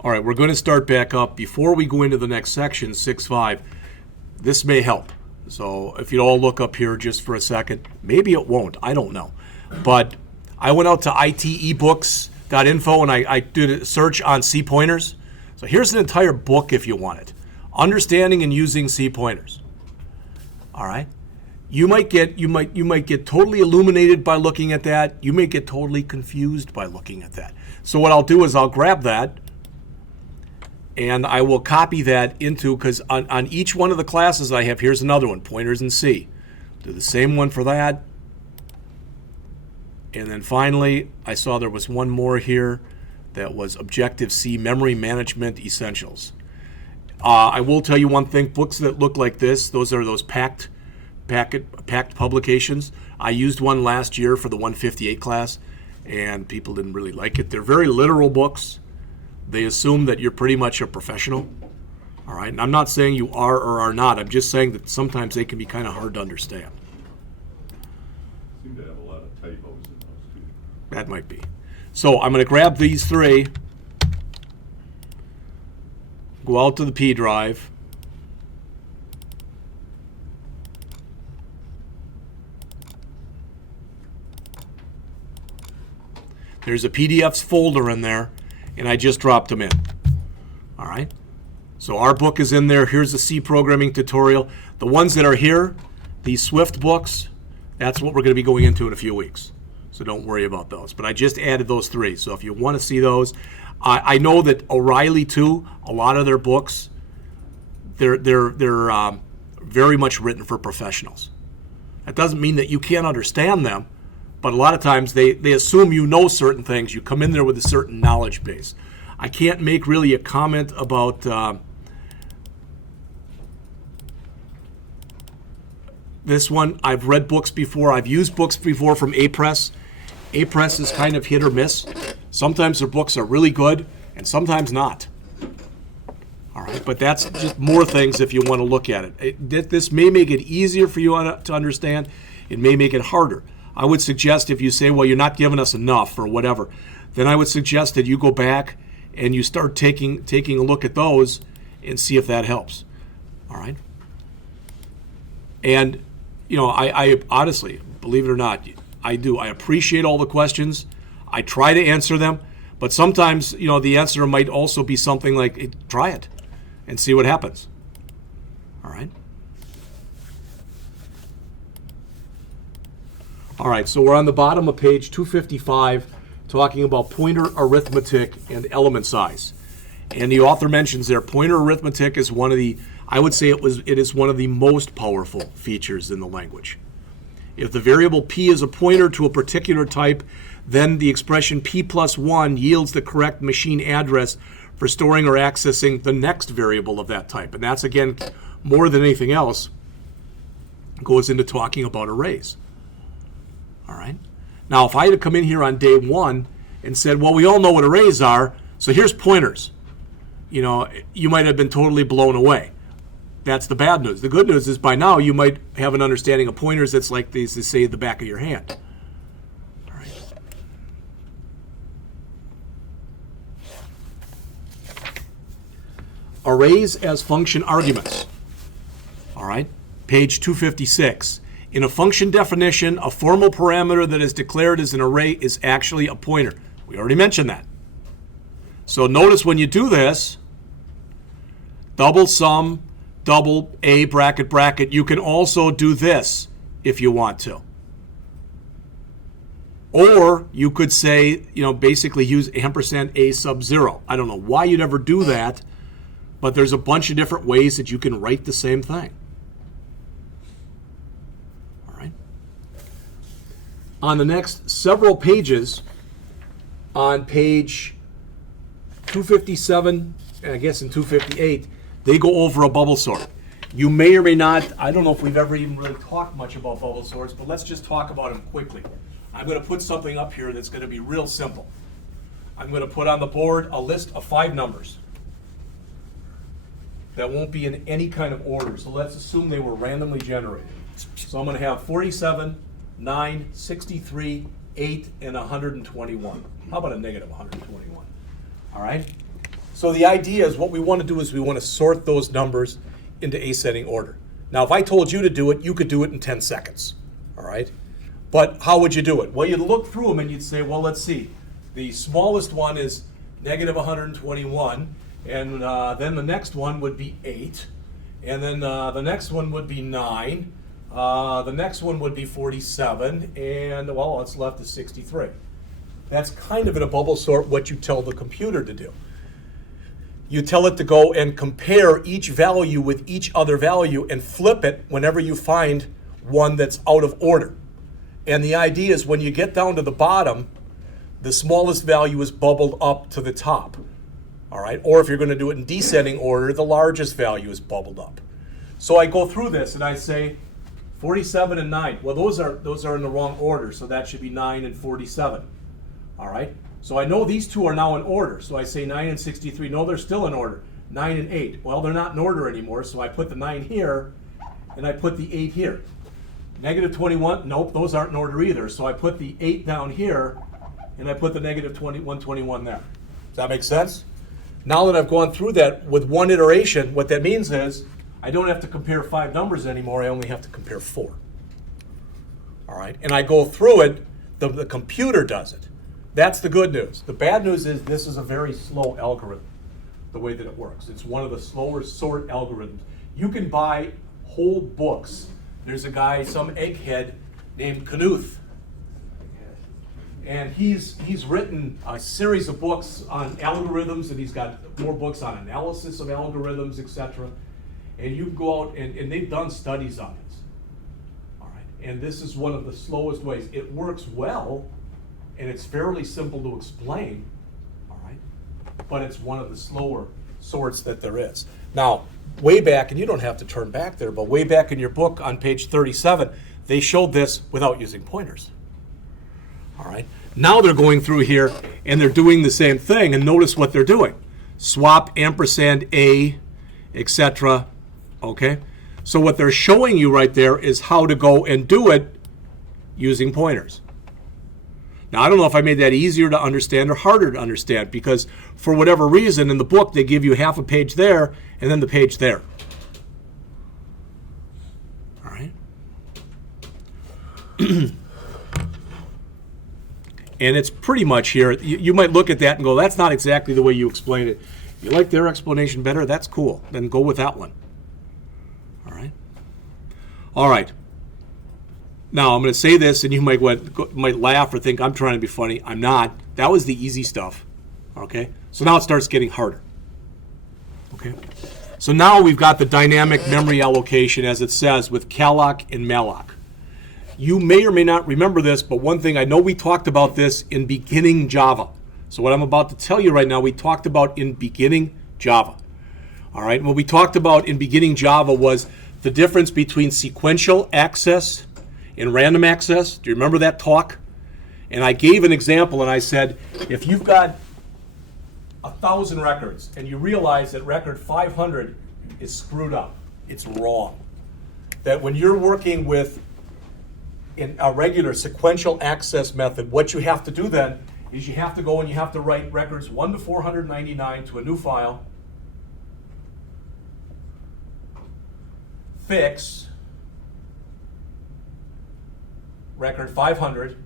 All right, we're going to start back up. Before we go into the next section, 6.5, this may help. So if you all look up here just for a second, maybe it won't, I don't know. But I went out to itebooks.info and I did a search on C pointers. So here's an entire book if you want it. Understanding and using C pointers. All right? You might get totally illuminated by looking at that. You may get totally confused by looking at that. So what I'll do is I'll grab that and I will copy that into, because on each one of the classes I have, here's another one, pointers in C. Do the same one for that. And then finally, I saw there was one more here that was Objective-C, Memory Management Essentials. I will tell you one thing, books that look like this, those are those packed publications. I used one last year for the 158 class, and people didn't really like it. They're very literal books. They assume that you're pretty much a professional. All right, and I'm not saying you are or are not. I'm just saying that sometimes they can be kind of hard to understand. Seem to have a lot of typos in those too. That might be. So I'm going to grab these three, go out to the P drive, there's a PDFs folder in there, and I just dropped them in. All right. So our book is in there. Here's the C programming tutorial. The ones that are here, these Swift books, that's what we're going to be going into in a few weeks. So don't worry about those. But I just added those three. So if you want to see those, I know that O'Reilly too, a lot of their books, they're very much written for professionals. That doesn't mean that you can't understand them, but a lot of times they assume you know certain things. You come in there with a certain knowledge base. I can't make really a comment about this one. I've read books before. I've used books before from A-Press. A-Press is kind of hit or miss. Sometimes their books are really good, and sometimes not. All right, but that's just more things if you want to look at it. This may make it easier for you to understand. It may make it harder. I would suggest if you say, well, you're not giving us enough or whatever, then I would suggest that you go back and you start taking a look at those and see if that helps. All right? And, you know, I honestly, believe it or not, I do. I appreciate all the questions. I try to answer them, but sometimes, you know, the answer might also be something like, hey, try it and see what happens. All right? All right, so we're on the bottom of page 255, talking about pointer arithmetic and element size. And the author mentions there, pointer arithmetic is one of the, I would say it is one of the most powerful features in the language. If the variable p is a pointer to a particular type, then the expression p plus 1 yields the correct machine address for storing or accessing the next variable of that type. And that's, again, more than anything else, goes into talking about arrays. All right. Now, if I had to come in here on day one and said, well, we all know what arrays are, so here's pointers, you know, you might have been totally blown away. That's the bad news. The good news is by now you might have an understanding of pointers that's like these, to say, the back of your hand. All right. Arrays as function arguments. All right. Page 256. In a function definition, a formal parameter that is declared as an array is actually a pointer. We already mentioned that. So notice when you do this, double sum, double A bracket bracket, you can also do this if you want to. Or you could say, you know, basically use ampersand A sub 0. I don't know why you'd ever do that, but there's a bunch of different ways that you can write the same thing. On the next several pages, on page 257, and I guess in 258, they go over a bubble sort. You may or may not, I don't know if we've ever even really talked much about bubble sorts, but let's just talk about them quickly. I'm going to put something up here that's going to be real simple. I'm going to put on the board a list of 5 numbers that won't be in any kind of order. So let's assume they were randomly generated. So I'm going to have 47, 9, 63, 8, and 121. How about a negative 121? All right? So the idea is what we want to do is we want to sort those numbers into ascending order. Now, if I told you to do it, you could do it in 10 seconds, all right? But how would you do it? Well, you'd look through them and you'd say, well, let's see. The smallest one is negative 121, and then the next one would be 8, and then the next one would be 9, the next one would be 47, and, well, what's left is 63. That's kind of in a bubble sort what you tell the computer to do. You tell it to go and compare each value with each other value and flip it whenever you find one that's out of order. And the idea is when you get down to the bottom, the smallest value is bubbled up to the top. All right? Or if you're going to do it in descending order, the largest value is bubbled up. So I go through this and I say 47 and 9. Well, those are in the wrong order, so that should be 9 and 47. All right? So I know these two are now in order. So I say 9 and 63. No, they're still in order. 9 and 8. Well, they're not in order anymore, so I put the 9 here, and I put the 8 here. Negative 21, nope, those aren't in order either. So I put the 8 down here, and I put the negative 121 there. Does that make sense? Now that I've gone through that with one iteration, what that means is I don't have to compare 5 numbers anymore. I only have to compare 4. All right? And I go through it. The computer does it. That's the good news. The bad news is this is a very slow algorithm, the way that it works. It's one of the slower sort algorithms. You can buy whole books. There's a guy, some egghead named Knuth, and he's written a series of books on algorithms, and he's got more books on analysis of algorithms, etc. And you can go out, and they've done studies on this. All right, and this is one of the slowest ways. It works well, and it's fairly simple to explain, all right? But it's one of the slower sorts that there is. Now, way back, and you don't have to turn back there, but way back in your book on page 37, they showed this without using pointers, all right? Now they're going through here, and they're doing the same thing, and notice what they're doing. Swap, ampersand, A, etc., okay? So what they're showing you right there is how to go and do it using pointers. Now, I don't know if I made that easier to understand or harder to understand, because for whatever reason in the book they give you half a page there and then the page there. All right? And it's pretty much here. You might look at that and go, that's not exactly the way you explained it. If you like their explanation better, that's cool. Then go with that one. All right? All right. Now, I'm going to say this, and you might laugh or think I'm trying to be funny. I'm not. That was the easy stuff. Okay? So now it starts getting harder. Okay? So now we've got the dynamic memory allocation, as it says, with calloc and malloc. You may or may not remember this, but one thing, I know we talked about this in beginning Java. So what I'm about to tell you right now, we talked about in beginning Java. All right? And what we talked about in beginning Java was the difference between sequential access and random access. Do you remember that talk? And I gave an example, and I said, if you've got 1,000 records and you realize that record 500 is screwed up, it's wrong. That when you're working with in a regular sequential access method, what you have to do then is you have to go and you have to write records 1 to 499 to a new file, fix record 500,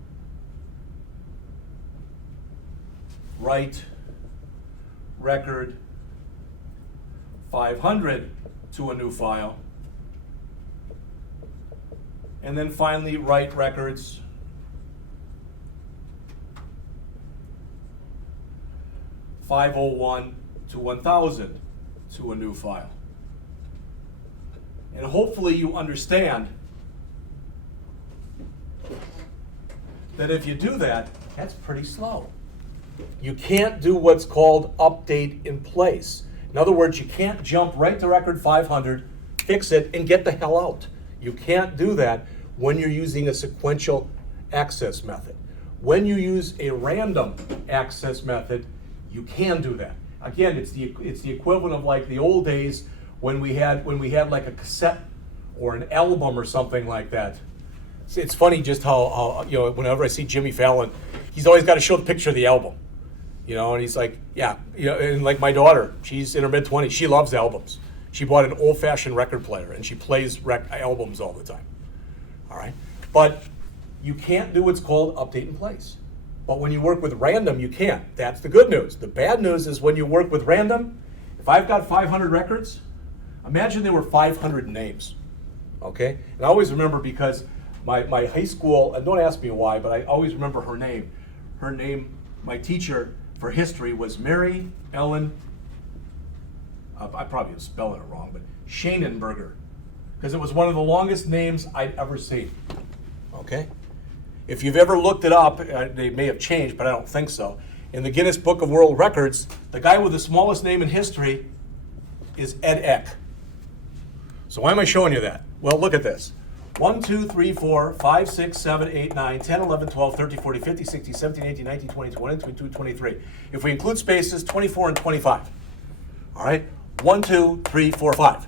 write record 500 to a new file, and then finally write records 501 to 1000 to a new file. And hopefully you understand that if you do that, that's pretty slow. You can't do what's called update in place. In other words, you can't jump right to record 500, fix it, and get the hell out. You can't do that when you're using a sequential access method. When you use a random access method, you can do that. Again, it's the equivalent of like the old days when we had like a cassette or an album or something like that. It's funny just how whenever I see Jimmy Fallon, he's always got to show the picture of the album. You know, and he's like, yeah, you know, and like my daughter, she's in her mid-20s. She loves albums. She bought an old-fashioned record player, and she plays albums all the time. All right? But you can't do what's called update in place. But when you work with random, you can. That's the good news. The bad news is when you work with random, if I've got 500 records, imagine there were 500 names. Okay? And I always remember because my high school, and don't ask me why, but I always remember her name. Her name, my teacher for history was Mary Ellen, I probably am spelling it wrong, but Schanenberger, because it was one of the longest names I'd ever seen. Okay? If you've ever looked it up, they may have changed, but I don't think so. In the Guinness Book of World Records, the guy with the smallest name in history is Ed Eck. So why am I showing you that? Well, look at this. 1, 2, 3, 4, 5, 6, 7, 8, 9, 10, 11, 12, 13, 14, 15, 16, 17, 18, 19, 20, 21, 22, 23. If we include spaces, 24 and 25. All right? 1, 2, 3, 4, 5.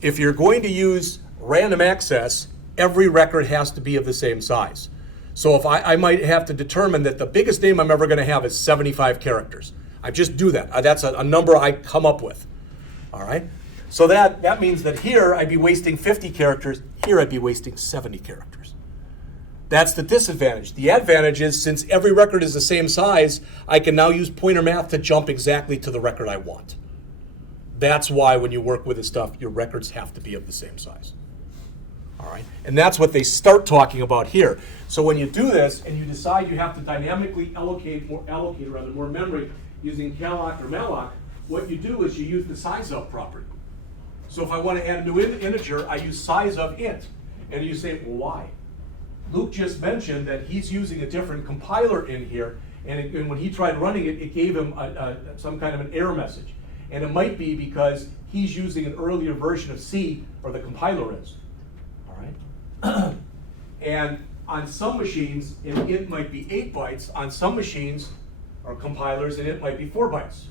If you're going to use random access, every record has to be of the same size. So if I might have to determine that the biggest name I'm ever going to have is 75 characters. I just do that. That's a number I come up with. All right? So that means that here I'd be wasting 50 characters. Here I'd be wasting 70 characters. That's the disadvantage. The advantage is since every record is the same size, I can now use pointer math to jump exactly to the record I want. That's why when you work with this stuff, your records have to be of the same size. All right? And that's what they start talking about here. So when you do this and you decide you have to dynamically allocate more memory using calloc or malloc, what you do is you use the size of property. So if I want to add a new integer, I use size of int. And you say, well, why? Luke just mentioned that he's using a different compiler in here, and when he tried running it, it gave him some kind of an error message. And it might be because he's using an earlier version of C, or the compiler is. All right? And on some machines, an int might be 8 bytes. On some machines, or compilers, an int might be 4 bytes.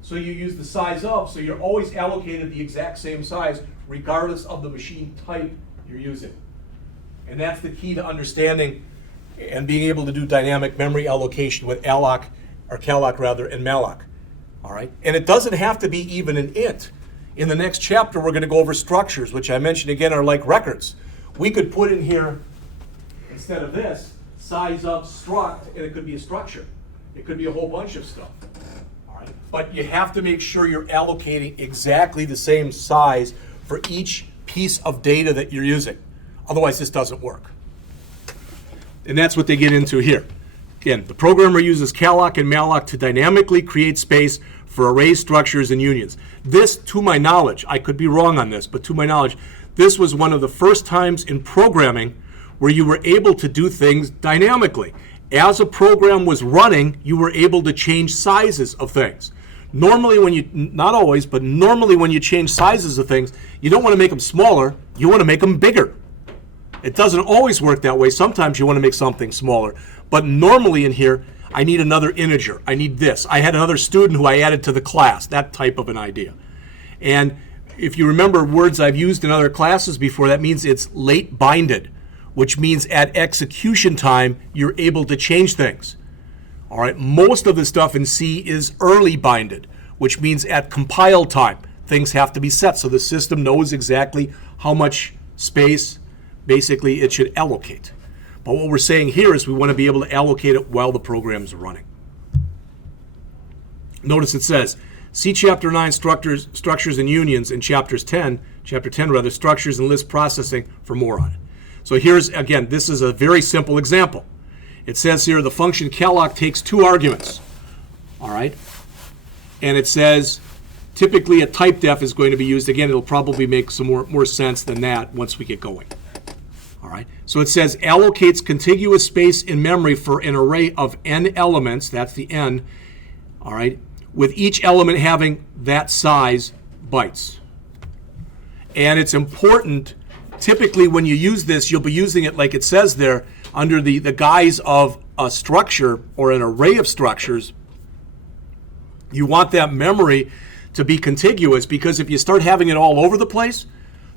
So you use the size of, so you're always allocated the exact same size, regardless of the machine type you're using. And that's the key to understanding and being able to do dynamic memory allocation with alloc, or calloc rather, and malloc. All right? And it doesn't have to be even an int. In the next chapter, we're going to go over structures, which I mentioned again are like records. We could put in here, instead of this, size of struct, and it could be a structure. It could be a whole bunch of stuff. All right? But you have to make sure you're allocating exactly the same size for each piece of data that you're using. Otherwise, this doesn't work. And that's what they get into here. Again, the programmer uses calloc and malloc to dynamically create space for array structures and unions. This, to my knowledge, I could be wrong on this, but to my knowledge, this was one of the first times in programming where you were able to do things dynamically. As a program was running, you were able to change sizes of things. Normally when you, not always, but normally when you change sizes of things, you don't want to make them smaller, you want to make them bigger. It doesn't always work that way. Sometimes you want to make something smaller. But normally in here, I need another integer. I need this. I had another student who I added to the class, that type of an idea. And if you remember words I've used in other classes before, that means it's late binded, which means at execution time, you're able to change things. All right, most of the stuff in C is early binded, which means at compile time, things have to be set so the system knows exactly how much space basically it should allocate. But what we're saying here is we want to be able to allocate it while the program's running. Notice it says, see Chapter 9, Structures and Unions, and Chapter 10, Structures and List Processing for more on it. So here's, again, this is a very simple example. It says here the function calloc takes 2 arguments, all right? And it says typically a typedef is going to be used. Again, it'll probably make some more sense than that once we get going. All right, so it says allocates contiguous space in memory for an array of n elements, that's the n, all right, with each element having that size bytes. And it's important, typically when you use this, you'll be using it like it says there, under the guise of a structure or an array of structures. You want that memory to be contiguous, because if you start having it all over the place,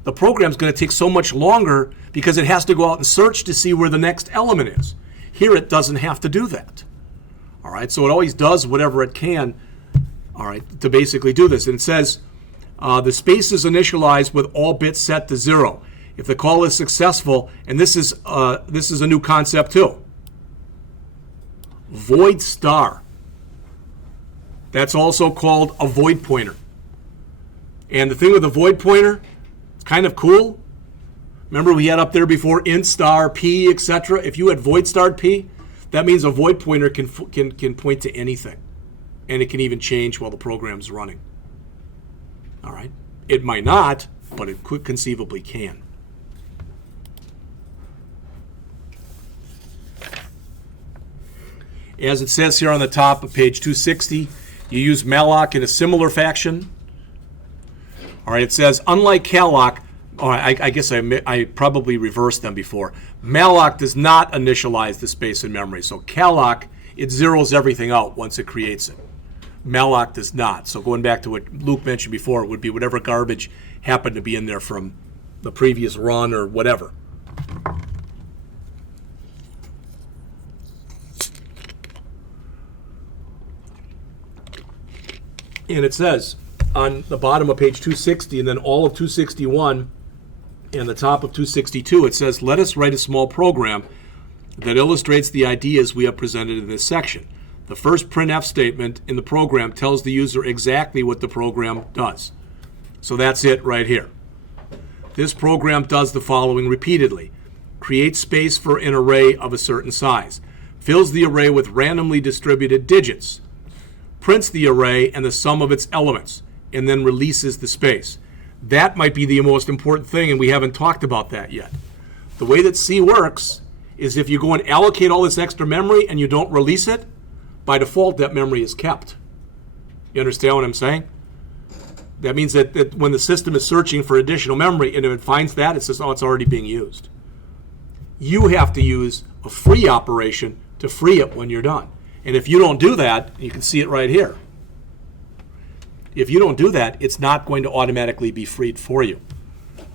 the program's going to take so much longer because it has to go out and search to see where the next element is. Here it doesn't have to do that. All right, so it always does whatever it can, all right, to basically do this. And it says the space is initialized with all bits set to 0. If the call is successful, and this is a new concept too. Void star. That's also called a void pointer. And the thing with the void pointer, it's kind of cool. Remember we had up there before int star p, etc. If you had void starred p, that means a void pointer can point to anything, and it can even change while the program's running. All right, it might not, but it could conceivably can. As it says here on the top of page 260, you use malloc in a similar fashion. All right, it says, unlike calloc, I guess I probably reversed them before. Malloc does not initialize the space in memory. So calloc, it zeroes everything out once it creates it. Malloc does not. So going back to what Luke mentioned before, it would be whatever garbage happened to be in there from the previous run or whatever. And it says on the bottom of page 260 and then all of 261 and the top of 262, it says, let us write a small program that illustrates the ideas we have presented in this section. The first printf statement in the program tells the user exactly what the program does. So that's it right here. This program does the following repeatedly. Creates space for an array of a certain size. Fills the array with randomly distributed digits. Prints the array and the sum of its elements, and then releases the space. That might be the most important thing, and we haven't talked about that yet. The way that C works is if you go and allocate all this extra memory and you don't release it, by default that memory is kept. You understand what I'm saying? That means that when the system is searching for additional memory and if it finds that, it says, oh, it's already being used. You have to use a free operation to free it when you're done. And if you don't do that, you can see it right here. If you don't do that, it's not going to automatically be freed for you.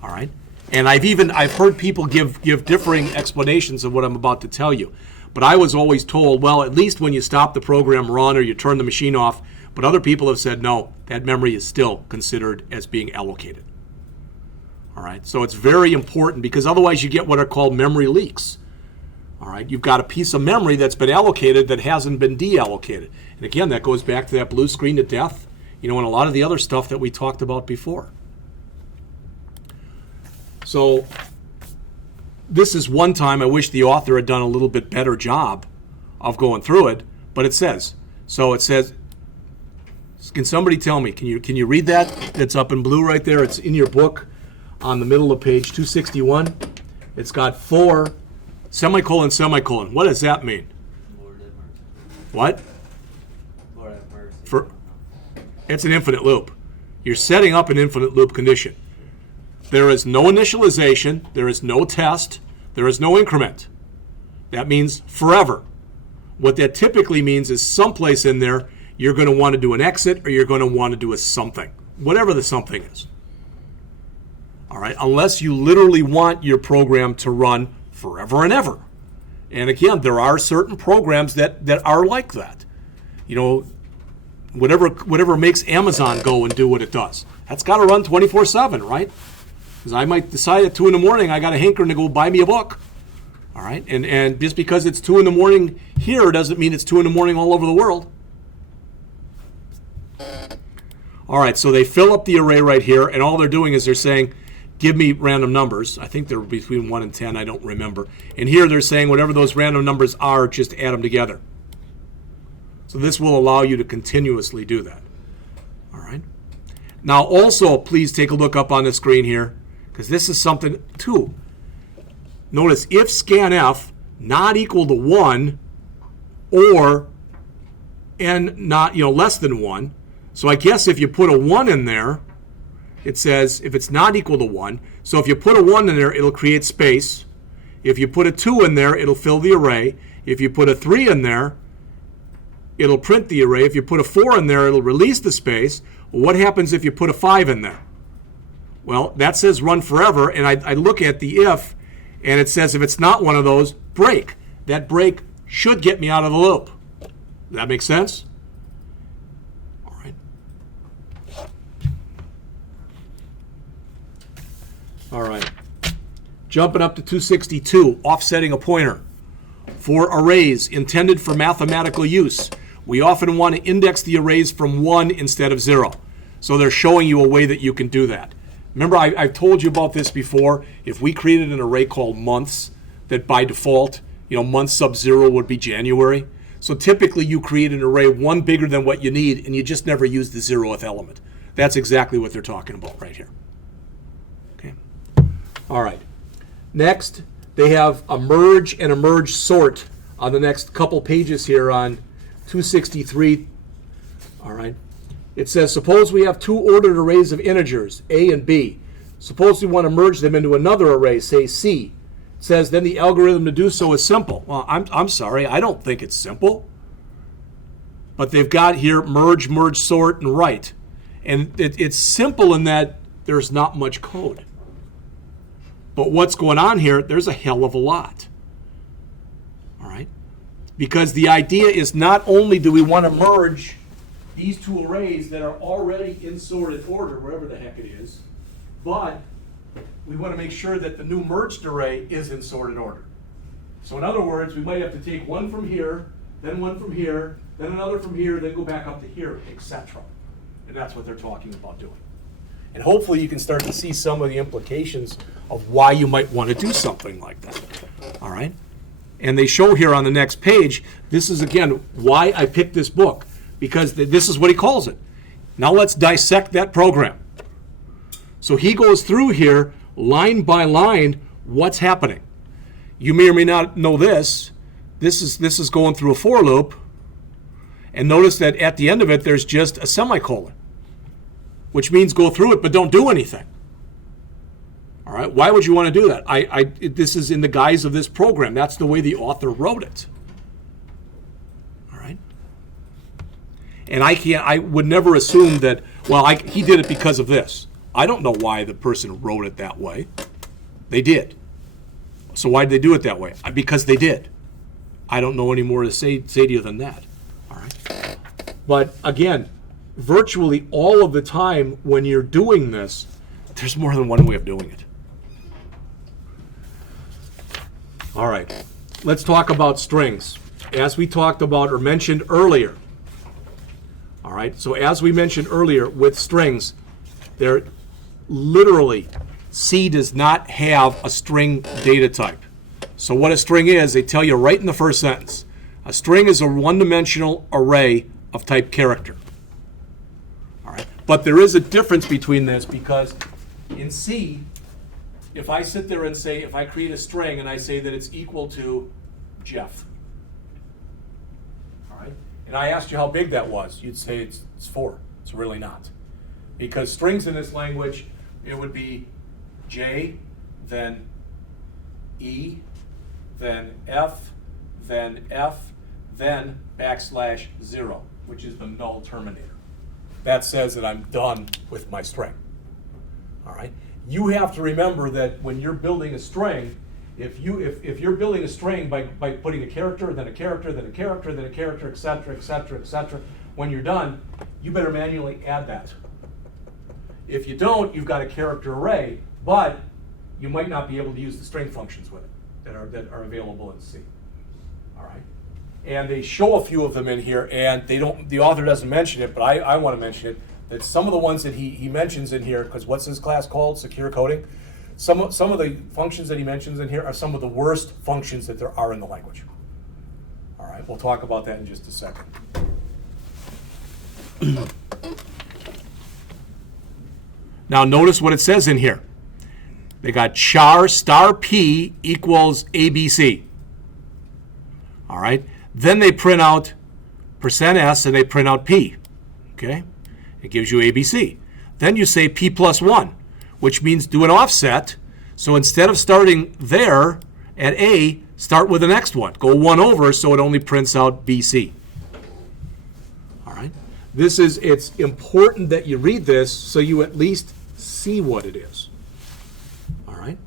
All right? And I've heard people give differing explanations of what I'm about to tell you. But I was always told, well, at least when you stop the program run or you turn the machine off. But other people have said, no, that memory is still considered as being allocated. All right? So it's very important because otherwise you get what are called memory leaks. All right, you've got a piece of memory that's been allocated that hasn't been deallocated. And again, that goes back to that blue screen to death, and a lot of the other stuff that we talked about before. So this is one time I wish the author had done a little bit better job of going through it, but it says. So it says, can somebody tell me, can you read that? It's up in blue right there. It's in your book on the middle of page 261. It's got 4 semicolon, semicolon. What does that mean? Lord have mercy. What? Lord have mercy. It's an infinite loop. You're setting up an infinite loop condition. There is no initialization. There is no test. There is no increment. That means forever. What that typically means is someplace in there you're going to want to do an exit or you're going to want to do a something. Whatever the something is. All right? Unless you literally want your program to run forever and ever. And again, there are certain programs that are like that. Whatever makes Amazon go and do what it does. That's got to run 24/7, right? Because I might decide at 2 in the morning I got a hankering to go buy me a book. All right? And just because it's 2 in the morning here doesn't mean it's 2 in the morning all over the world. All right, so they fill up the array right here, and all they're doing is they're saying, give me random numbers. I think they're between 1 and 10. I don't remember. And here they're saying whatever those random numbers are, just add them together. So this will allow you to continuously do that. All right. Now also, please take a look up on the screen here, because this is something too. Notice if scanf not equal to 1 or n not less than 1. So I guess if you put a 1 in there, it says if it's not equal to 1. So if you put a 1 in there, it'll create space. If you put a 2 in there, it'll fill the array. If you put a 3 in there, it'll print the array. If you put a 4 in there, it'll release the space. Well, what happens if you put a 5 in there? Well, that says run forever, and I look at the if, and it says if it's not one of those, break. That break should get me out of the loop. That make sense? All right. All right. Jumping up to 262, offsetting a pointer. For arrays intended for mathematical use, we often want to index the arrays from 1 instead of 0. So they're showing you a way that you can do that. Remember, I've told you about this before. If we created an array called months, that by default, month sub 0 would be January. So typically you create an array one bigger than what you need, and you just never use the 0th element. That's exactly what they're talking about right here. Okay. All right. Next, they have a merge and a merge sort on the next couple pages here on 263. All right. It says, suppose we have two ordered arrays of integers, A and B. Suppose we want to merge them into another array, say C. It says, then the algorithm to do so is simple. Well, I'm sorry, I don't think it's simple. But they've got here merge, merge, sort, and write. And it's simple in that there's not much code. But what's going on here, there's a hell of a lot. All right? Because the idea is not only do we want to merge these two arrays that are already in sorted order, wherever the heck it is, but we want to make sure that the new merged array is in sorted order. So in other words, we might have to take one from here, then one from here, then another from here, then go back up to here, etc. And that's what they're talking about doing. And hopefully you can start to see some of the implications of why you might want to do something like that. All right? And they show here on the next page, this is again why I picked this book, because this is what he calls it. Now let's dissect that program. So he goes through here, line by line, what's happening. You may or may not know this. This is going through a for loop. And notice that at the end of it, there's just a semicolon, which means go through it, but don't do anything. All right, why would you want to do that? This is in the guise of this program. That's the way the author wrote it. All right. And I would never assume that, well, he did it because of this. I don't know why the person wrote it that way. They did. So why did they do it that way? Because they did. I don't know any more to say to you than that. All right. But again, virtually all of the time when you're doing this, there's more than one way of doing it. All right. Let's talk about strings. As we talked about or mentioned earlier. All right. So as we mentioned earlier with strings, they're literally, C does not have a string data type. So what a string is, they tell you right in the first sentence. A string is a one-dimensional array of type character. All right. But there is a difference between this because in C, if I sit there and say, if I create a string and I say that it's equal to Jeff, all right, and I asked you how big that was, you'd say it's 4. It's really not. Because strings in this language, it would be J, then E, then F, then \0, which is the null terminator. That says that I'm done with my string. All right. You have to remember that when you're building a string, if you're building a string by putting a character, then a character, then a character, then a character, etc., etc., etc., when you're done, you better manually add that. If you don't, you've got a character array, but you might not be able to use the string functions with it that are available in C. All right. And they show a few of them in here, and the author doesn't mention it, but I want to mention it, that some of the ones that he mentions in here, because what's his class called? Secure coding. Some of the functions that he mentions in here are some of the worst functions that there are in the language. All right, we'll talk about that in just a second. Now notice what it says in here. They got char star p equals ABC. All right. Then they print out %s and they print out p. Okay. It gives you ABC. Then you say p plus 1, which means do an offset. So instead of starting there at A, start with the next one. Go 1 over so it only prints out BC. All right. It's important that you read this so you at least see what it is. All right.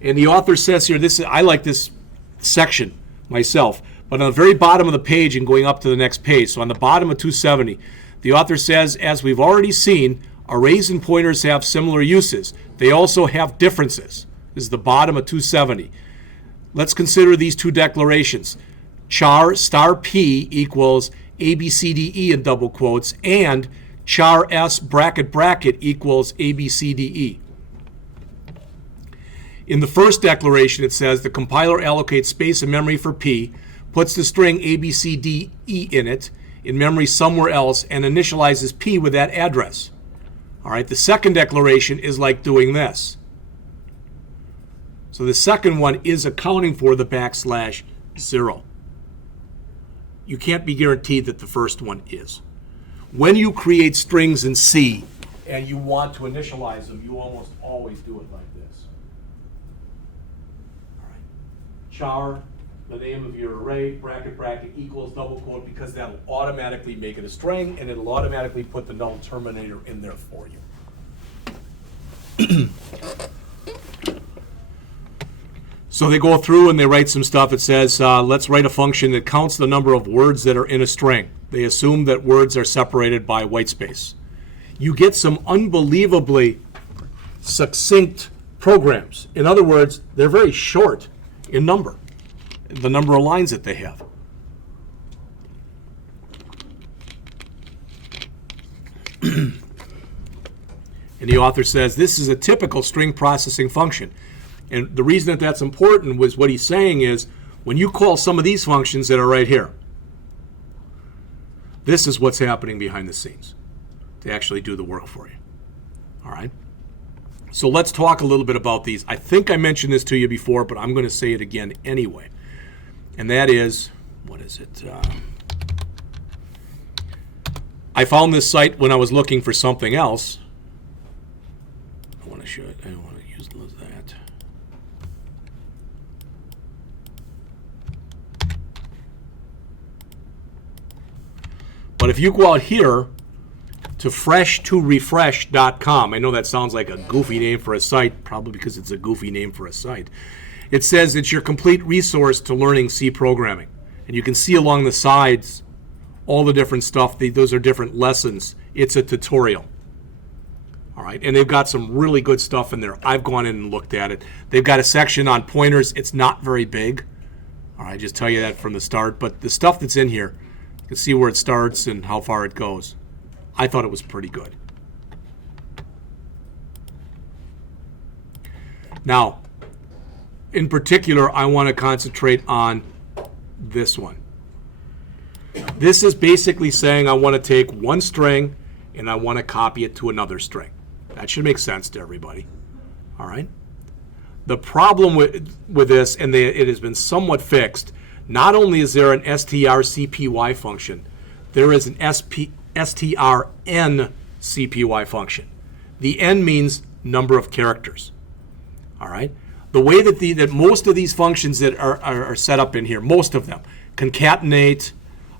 And the author says here, I like this section myself. But on the very bottom of the page and going up to the next page, so on the bottom of 270, the author says, as we've already seen, arrays and pointers have similar uses. They also have differences. This is the bottom of 270. Let's consider these two declarations. Char star P equals ABCDE in double quotes, and char S bracket bracket equals ABCDE. In the first declaration, it says the compiler allocates space and memory for P, puts the string ABCDE in it, in memory somewhere else, and initializes P with that address. All right, the second declaration is like doing this. So the second one is accounting for the \0. You can't be guaranteed that the first one is. When you create strings in C and you want to initialize them, you almost always do it like this. All right. Char, the name of your array, bracket, bracket, equals, double quote, because that'll automatically make it a string, and it'll automatically put the null terminator in there for you. So they go through and they write some stuff. It says, let's write a function that counts the number of words that are in a string. They assume that words are separated by white space. You get some unbelievably succinct programs. In other words, they're very short in number, the number of lines that they have. And the author says this is a typical string processing function. And the reason that that's important was what he's saying is when you call some of these functions that are right here, this is what's happening behind the scenes to actually do the work for you. All right? So let's talk a little bit about these. I think I mentioned this to you before, but I'm going to say it again anyway. And that is, what is it? I found this site when I was looking for something else. I want to show it. I don't want to use that. But if you go out here to fresh2refresh.com, I know that sounds like a goofy name for a site, probably because it's a goofy name for a site. It says it's your complete resource to learning C programming. And you can see along the sides all the different stuff. Those are different lessons. It's a tutorial. All right, and they've got some really good stuff in there. I've gone in and looked at it. They've got a section on pointers. It's not very big. All right, just tell you that from the start. But the stuff that's in here, you can see where it starts and how far it goes. I thought it was pretty good. Now, in particular, I want to concentrate on this one. This is basically saying I want to take one string and I want to copy it to another string. That should make sense to everybody. All right? The problem with this, and it has been somewhat fixed, not only is there an strcpy function, there is an strncpy function. The n means number of characters. All right? The way that most of these functions that are set up in here, most of them, concatenate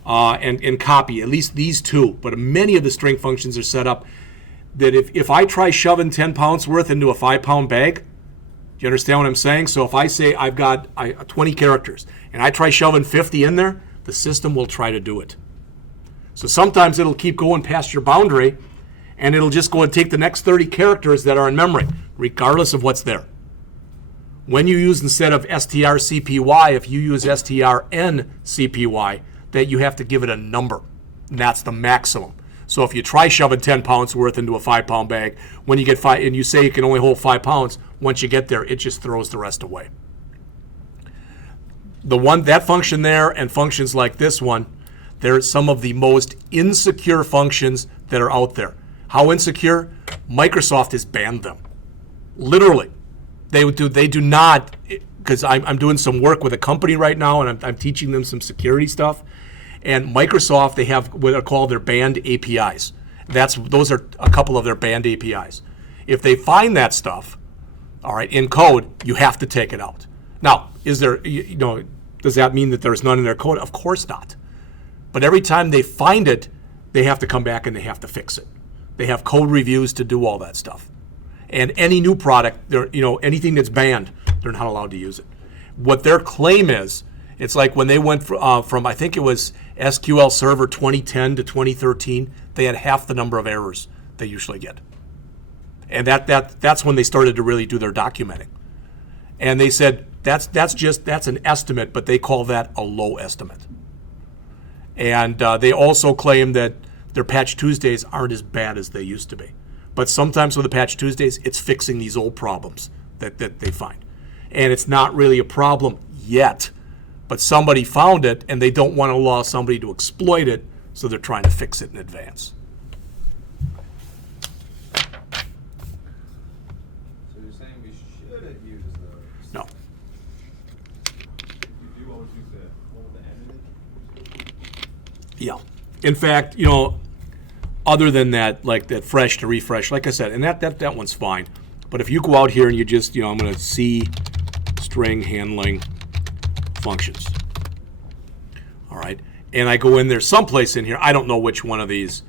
and copy, at least these two, but many of the string functions are set up that if I try shoving 10 pounds worth into a 5-pound bag, do you understand what I'm saying? So if I say I've got 20 characters and I try shoving 50 in there, the system will try to do it. So sometimes it'll keep going past your boundary and it'll just go and take the next 30 characters that are in memory, regardless of what's there. When you use, instead of strcpy, if you use strncpy, that you have to give it a number, and that's the maximum. So if you try shoving 10 pounds worth into a 5-pound bag, when you get 5, and you say you can only hold 5 pounds, once you get there, it just throws the rest away. That function there and functions like this one, they're some of the most insecure functions that are out there. How insecure? Microsoft has banned them. Literally. They do not, because I'm doing some work with a company right now and I'm teaching them some security stuff. And Microsoft, they have what are called their banned APIs. Those are a couple of their banned APIs. If they find that stuff, all right, in code, you have to take it out. Now, does that mean that there's none in their code? Of course not. But every time they find it, they have to come back and they have to fix it. They have code reviews to do all that stuff. And any new product, anything that's banned, they're not allowed to use it. What their claim is It's like when they went from, I think it was SQL Server 2010 to 2013, they had half the number of errors they usually get. And that's when they started to really do their documenting. And they said that's an estimate, but they call that a low estimate. And they also claim that their Patch Tuesdays aren't as bad as they used to be. But sometimes with the Patch Tuesdays, it's fixing these old problems that they find. And it's not really a problem yet, but somebody found it and they don't want to allow somebody to exploit it, so they're trying to fix it in advance. So you're saying we shouldn't use those? No. You always use that, what was the end of it? Yeah. In fact, other than that, like that fresh to refresh, like I said, and that one's fine. But if you go out here and you just, I'm going to see string handling functions. All right. And I go in there someplace in here. I don't know which one of these.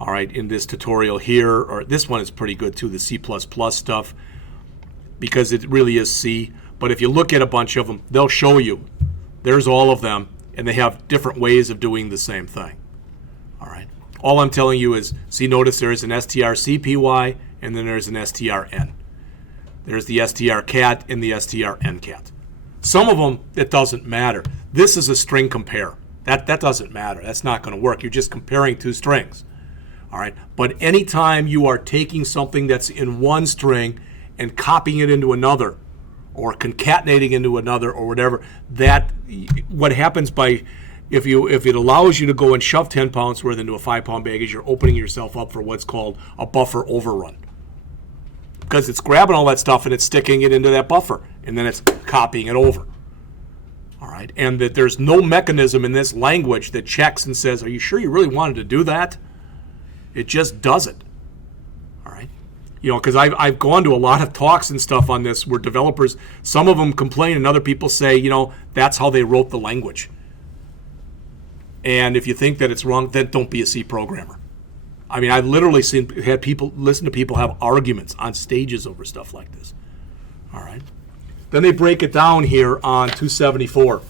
All right. In this tutorial here, or this one is pretty good too, the C++ stuff, because it really is C. But if you look at a bunch of them, they'll show you. There's all of them, and they have different ways of doing the same thing. All right. All I'm telling you is, see, notice there is an strcpy, and then there's an strn. There's the strcat and the strncat. Some of them, it doesn't matter. This is a string compare. That doesn't matter. That's not going to work. You're just comparing two strings. All right. But anytime you are taking something that's in one string and copying it into another, or concatenating into another, or whatever, what happens by if it allows you to go and shove 10 pounds worth into a 5-pound bag, is you're opening yourself up for what's called a buffer overrun. Because it's grabbing all that stuff and it's sticking it into that buffer, and then it's copying it over. All right, and that there's no mechanism in this language that checks and says, are you sure you really wanted to do that? It just does it. All right, because I've gone to a lot of talks and stuff on this where developers, some of them complain and other people say, that's how they wrote the language. And if you think that it's wrong, then don't be a C programmer. I mean, I've literally had people listen to people have arguments on stages over stuff like this. All right. Then they break it down here on 274,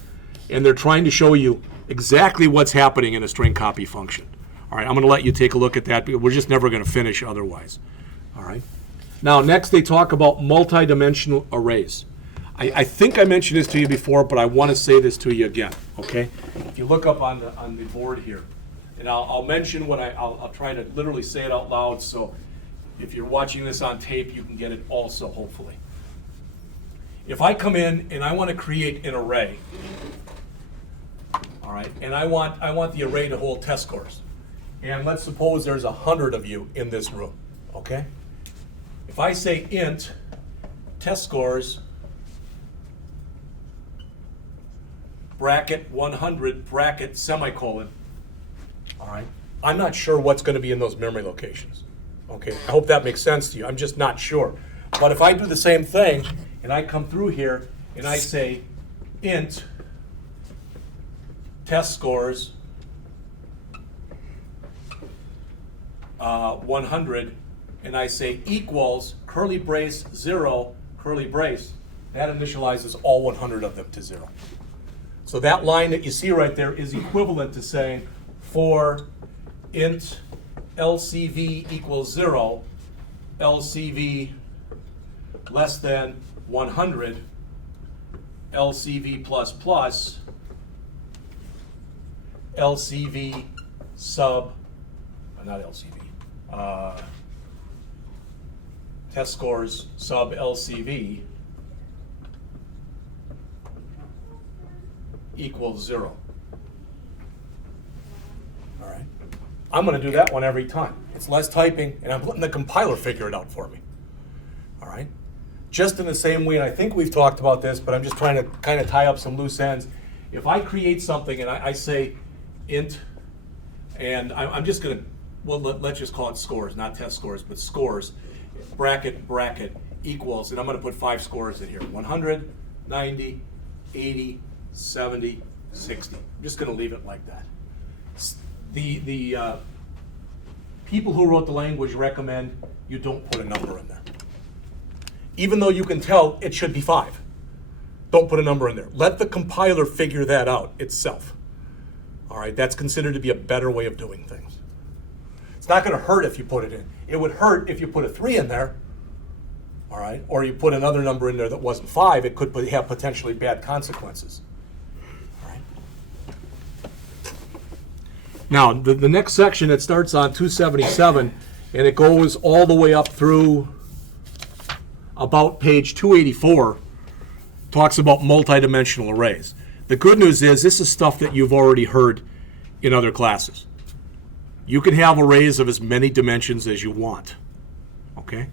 and they're trying to show you exactly what's happening in a string copy function. All right, I'm going to let you take a look at that, because we're just never going to finish otherwise. All right. Now, next they talk about multidimensional arrays. I think I mentioned this to you before, but I want to say this to you again. Okay. If you look up on the board here, and I'll mention what I'll try to literally say it out loud, so if you're watching this on tape, you can get it also, hopefully. If I come in and I want to create an array, all right, and I want the array to hold test scores, and let's suppose there's 100 of you in this room, okay? If I say int test scores bracket 100 bracket semicolon, all right, I'm not sure what's going to be in those memory locations. Okay, I hope that makes sense to you. I'm just not sure. But if I do the same thing and I come through here and I say int test scores 100, and I say equals curly brace 0 curly brace, that initializes all 100 of them to 0. So that line that you see right there is equivalent to saying for int LCV equals 0, LCV less than 100, LCV plus plus, LCV sub, not LCV, test scores sub LCV equals 0. All right. I'm going to do that one every time. It's less typing, and I'm letting the compiler figure it out for me. All right. Just in the same way, and I think we've talked about this, but I'm just trying to kind of tie up some loose ends. If I create something and I say int, and I'm just going to, well, let's just call it scores, not test scores, but scores, bracket, bracket, equals, and I'm going to put 5 scores in here, 100, 90, 80, 70, 60. I'm just going to leave it like that. The people who wrote the language recommend you don't put a number in there. Even though you can tell it should be 5. Don't put a number in there. Let the compiler figure that out itself. All right, that's considered to be a better way of doing things. It's not going to hurt if you put it in. It would hurt if you put a 3 in there, all right, or you put another number in there that wasn't 5. It could have potentially bad consequences. All right. Now, the next section, it starts on 277, and it goes all the way up through about page 284, talks about multidimensional arrays. The good news is this is stuff that you've already heard in other classes. You can have arrays of as many dimensions as you want, okay?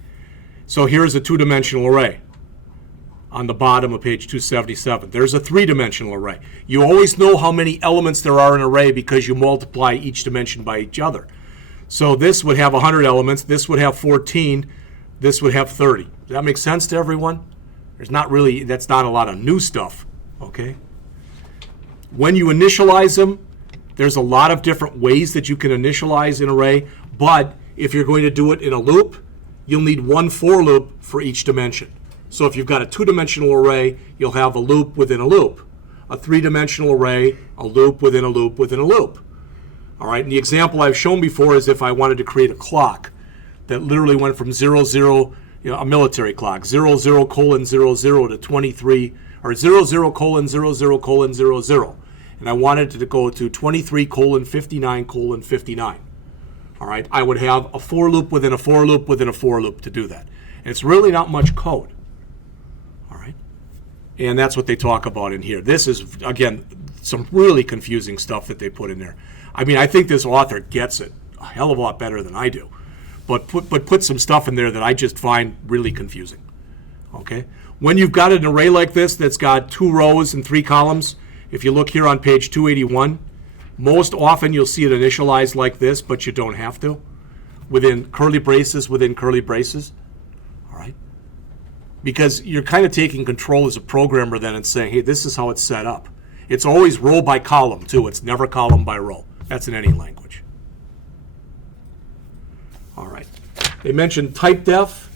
So here's a 2-dimensional array on the bottom of page 277. There's a 3-dimensional array. You always know how many elements there are in an array because you multiply each dimension by each other. So this would have 100 elements, this would have 14, this would have 30. Does that make sense to everyone? That's not a lot of new stuff, okay? When you initialize them, there's a lot of different ways that you can initialize an array, but if you're going to do it in a loop, you'll need one for loop for each dimension. So if you've got a 2-dimensional array, you'll have a loop within a loop. A 3-dimensional array, a loop within a loop within a loop. All right, and the example I've shown before is if I wanted to create a clock that literally went from 00, a military clock, 00:00 to 23, or 00:00:00, and I wanted it to go to 23:59:59. All right, I would have a for loop within a for loop within a for loop to do that. And it's really not much code. All right, and that's what they talk about in here. This is, again, some really confusing stuff that they put in there. I mean, I think this author gets it a hell of a lot better than I do, but put some stuff in there that I just find really confusing. Okay, when you've got an array like this that's got 2 rows and 3 columns, if you look here on page 281, most often you'll see it initialized like this, but you don't have to. Within curly braces, within curly braces. All right? Because you're kind of taking control as a programmer then and saying, hey, this is how it's set up. It's always row by column, too. It's never column by row. That's in any language. All right. They mentioned Typedef.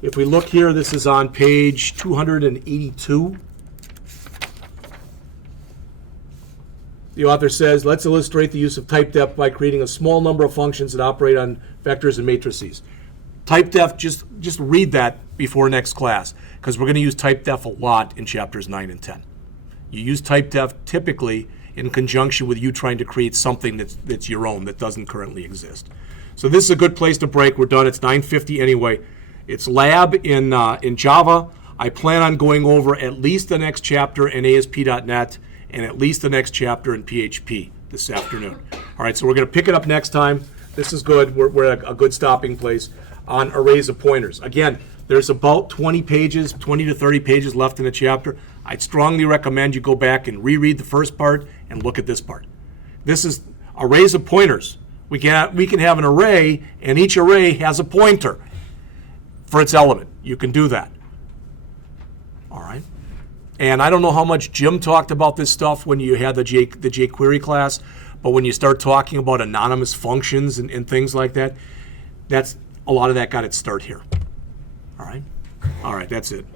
If we look here, this is on page 282. The author says, let's illustrate the use of Typedef by creating a small number of functions that operate on vectors and matrices. Typedef, just read that before next class, because we're going to use Typedef a lot in chapters 9 and 10. You use Typedef typically in conjunction with you trying to create something that's your own, that doesn't currently exist. So this is a good place to break. We're done. It's 9:50 anyway. It's lab in Java. I plan on going over at least the next chapter in ASP.NET and at least the next chapter in PHP this afternoon. All right, so we're going to pick it up next time. This is good. We're at a good stopping place on arrays of pointers. Again, there's about 20 to 30 pages left in the chapter. I'd strongly recommend you go back and reread the first part and look at this part. This is arrays of pointers. We can have an array, and each array has a pointer for its element. You can do that. All right. And I don't know how much Jim talked about this stuff when you had the jQuery class, but when you start talking about anonymous functions and things like that, a lot of that got its start here. All right? All right, that's it.